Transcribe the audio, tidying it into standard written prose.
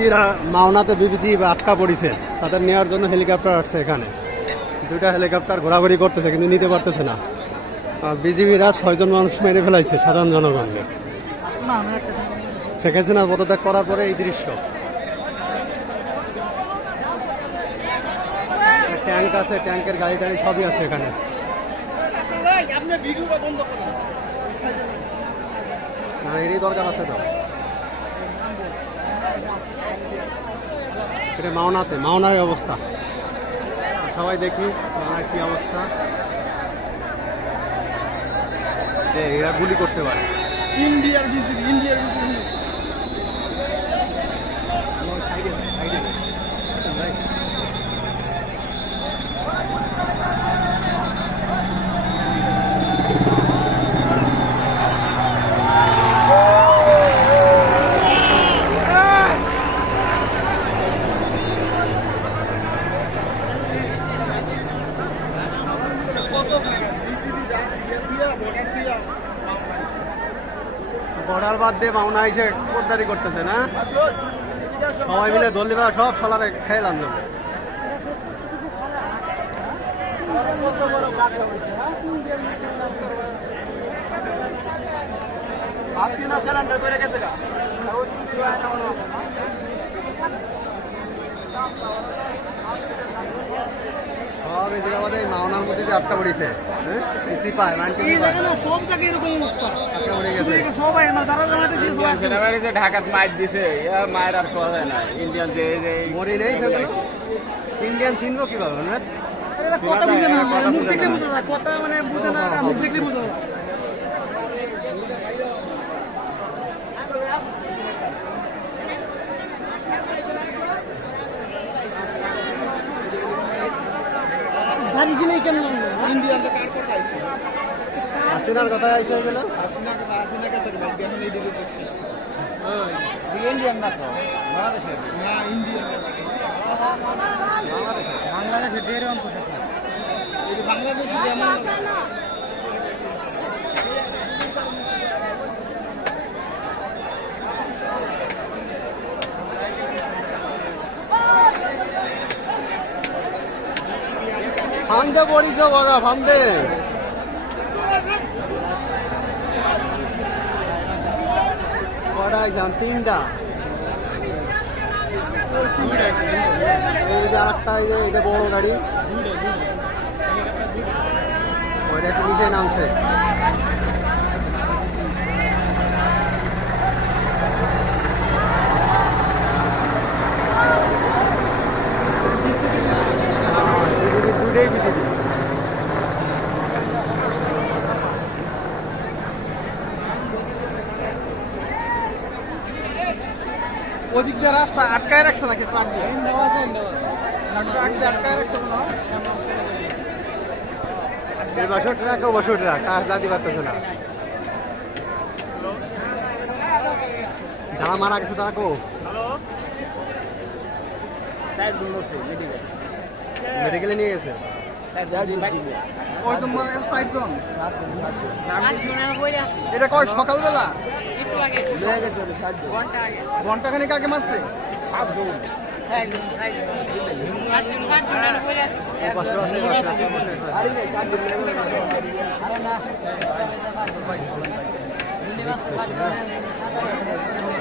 বিজিবিরা মাওনাতে BGB আটকা পড়েছে, তাদের নেওয়ার জন্য হেলিকপ্টার আসছে এখানে। দুইটা হেলিকপ্টার ঘোরাঘুরি করতেছে কিন্তু নিতে পারতেছে না। বিজিবিরা 6 জন মানুষ মেরে ফেলাইছে সাধারণ জনগণকে। শেখ হাসিনা পদত্যাগ করার পরে এই দৃশ্য। ট্যাঙ্ক আছে, ট্যাঙ্কের গাড়ি টাড়ি সবই আছে এখানে। না, এরই দরকার আছে তো। এটা মাওনাতে, মাওনার অবস্থা সবাই দেখি মাওনার কি অবস্থা। এরা গুলি করতে পারে। ইন্ডিয়ার বিজিবি, ইন্ডিয়ার বিজিবি। বর্ডার বাদ দিয়ে মাওনা এসে কোটদারি করতেছে না, সবাই মিলে দল সব সলারে খেলাম যাবে। সব এদিকে আমাদের মাওনার মধ্যে যে আটকা পড়েছে, সব জায়গায় এরকম অবস্থা। আটকা পড়ে গেছে সবাই যারা জানাতে সেনাবাহিনীতে ঢাকাত মাইর দিছে, মায়ের আর খাওয়া যায় না। ইন্ডিয়ান যে মরি নেই সেগুলো ইন্ডিয়ান চিনবো কিভাবে না? কথা বুঝে না, মুখ দেখলে বুঝে না, কথা মানে বুঝে না, মুখ দেখলে বুঝে না। গাড়ি কিনেই কেন ইন্ডিয়ান কার কথা আইছে? হাসিনার কথায় আইসে গেল। হাসিনা কাছে ভাই কেমন এই ভিডিও দেখছিস? ইন্ডিয়ান না তো বাংলাদেশের না, ইন্ডিয়ান বাংলাদেশের ডেরে অঙ্ক থাকে। এই বাংলাদেশি যেমন ফান্দে পড়িছ বড়া, ফান্দে কড়াই যান তিনটা। এই যে আরেকটা, এই যে এটা বড় গাড়ি, ওইটা একটু নিচে নামছে। বিজেপি দুইটাই বিজেপি। ওদিক দিয়ে রাস্তা আটকায় রাখছে নাকি ট্রাক দিয়ে? ট্রাক দিয়ে আটকায় রাখছে মনে হয়। এই বছর ট্রাক, ও বছর ট্রাক, কাজ জাতি পারতেছে না। যারা মারা গেছে তারা কো? মেডিকেলে নিয়ে গেছে। কয়জন মারা গেছে? 4 জন। এটা কয় সকালবেলা? ঘন্টাখানেক আগে মারছে।